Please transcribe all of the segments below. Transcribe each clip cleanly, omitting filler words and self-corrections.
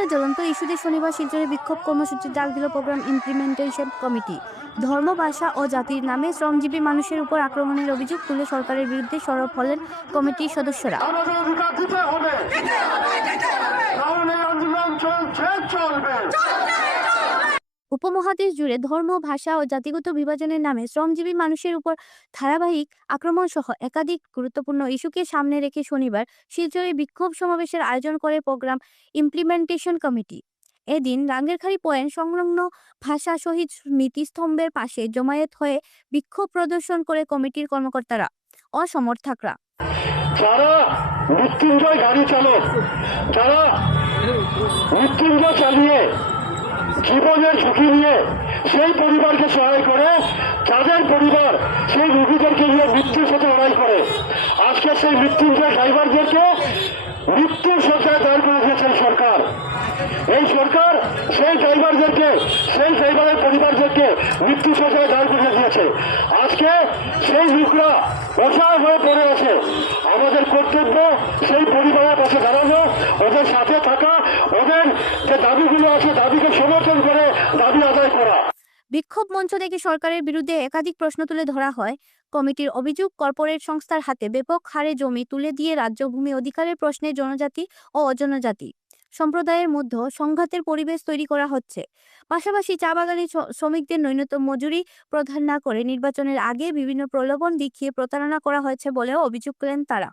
বিভিন্ন জ্বলন্ত ইস্যুতে শনিবার শিলচরে বিক্ষোভ কর্মসূচির ডাক দিল প্রোগ্রাম ইমপ্লিমেন্টেশন কমিটি। ধর্ম, ভাষা ও জাতির নামে শ্রমজীবী মানুষের উপর আক্রমণের অভিযোগ তুলে সরকারের বিরুদ্ধে সরব হলেন কমিটির সদস্যরা। উপমহাদেশ জুড়ে ধর্ম, ভাষা ও জাতিগত বিভাজনের নামে শ্রমজীবী মানুষের উপর ধারাবাহিক আক্রমণ সহ একাধিক গুরুত্বপূর্ণ ইস্যুকে সামনে রেখে শনিবার শিলচরে বিক্ষোভ সমাবেশের আয়োজন করে প্রোগ্রাম ইমপ্লিমেন্টেশন কমিটি। এদিন রাঙ্গেরখাড়ি পয়েন্ট সংলগ্ন ভাষা শহীদ স্মৃতিস্তম্ভের পাশে জমায়েত হয়ে বিক্ষোভ প্রদর্শন করে কমিটির কর্মকর্তারা ও সমর্থকরা। যারা মৃত্যুঞ্জয় গাড়ি চালক, যারা মৃত্যুঞ্জয় চালিয়ে জীবনের ঝুঁকি নিয়ে সেই পরিবারকে সহায় করে, যাদের পরিবার সেই রোগীদেরকে নিয়ে মৃত্যুর সাথে লড়াই করে, আজকে সেই মৃত্যুঞ্জয় ড্রাইভারদেরকে মৃত্যুর শয্যায় দাঁড় করে দিয়েছেন সরকার। এই সরকার সেই ড্রাইভারদেরকে, সেই ড্রাইভারের পরিবারদেরকে মৃত্যু শয্যায় দাঁড় করে দিয়েছে। আজকে সেই লোকরা অসহায় হয়ে পড়ে আছে। আমাদের কর্তব্য সেই পরিবারের পাশে দাঁড়ানো, ওদের সাথে থাকা, ওদের যে দাবিগুলো আছে দাবিকে সমর্থন করে দাবি আদায় করা। বিক্ষোভ মঞ্চ থেকে সরকারের বিরুদ্ধে একাধিক প্রশ্ন তুলে ধরা হয়। কমিটির অভিযোগ, কর্পোরেট সংস্থার হাতে ব্যাপক হারে জমি তুলে দিয়ে রাজ্য ভূমি অধিকারের প্রশ্নে জনজাতি ও অজনজাতি সম্প্রদায়ের মধ্যে সংঘাতের পরিবেশ তৈরি করা হচ্ছে। পাশাপাশি চা বাগানি শ্রমিকদের ন্যূনতম মজুরি প্রদান না করে নির্বাচনের আগে বিভিন্ন প্রলোভন দেখিয়ে প্রতারণা করা হয়েছে বলেও অভিযোগ করেন তারা।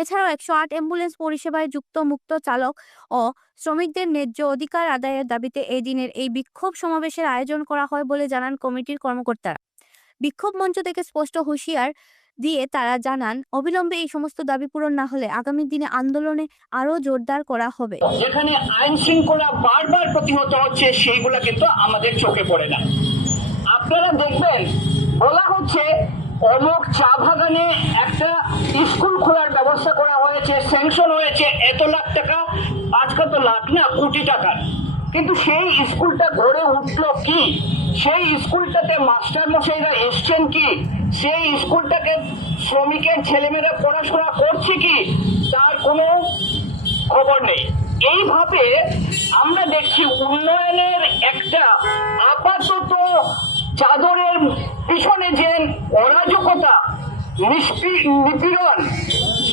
এছাড়াও 108 অ্যাম্বুলেন্স পরিষেবায় যুক্ত মুক্ত চালক ও শ্রমিকদের ন্যায্য অধিকার আদায়ের দাবিতে এই দিনের এই বিক্ষোভ সমাবেশের আয়োজন করা হয় বলে জানান কমিটির কর্মকর্তারা। বিক্ষোভ মঞ্চ থেকে স্পষ্ট হুঁশিয়ার দিয়ে তারা জানান, অবিলম্বে এই সমস্ত দাবি পূরণ না হলে আগামী দিনে আন্দোলনে আরো জোরদার করা হবে। যেখানে আইন শৃঙ্খলা বারবার প্রতিহত হচ্ছে সেইগুলা কিন্তু আমাদের চোখে পড়ে না। আপনারা দেখবেন বলা হচ্ছে অমুক চা বাগানে একটা স্কুল খোলার ব্যবস্থা করা হয়েছে, স্যাংশন হয়েছে এত লাখ টাকা, আজকাল তো লাখ না কোটি টাকার, কিন্তু সেই স্কুলটা গড়ে উঠলো কি? সেই স্কুলটাতে মাস্টার মশাইরা এসছেন কি? সেই স্কুলটাকে শ্রমিকের ছেলেমেয়েরা পড়াশোনা করছে কি? তার কোনো খবর নেই। এইভাবে আমরা দেখছি উন্নয়নের একটা আপাতত চাদরের পিছনে যে অরাজকতা, নিপীড়ন,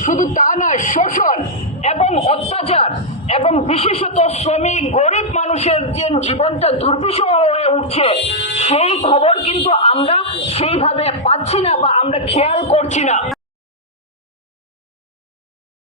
শুধু তা নয় শোষণ এবং অত্যাচার, এবং বিশেষত শ্রমিক গরিব মানুষের যে জীবনটা দুর্বিষহ হয়ে উঠছে, সেই খবর কিন্তু আমরা সেইভাবে পাচ্ছি না বা আমরা খেয়াল করছি না।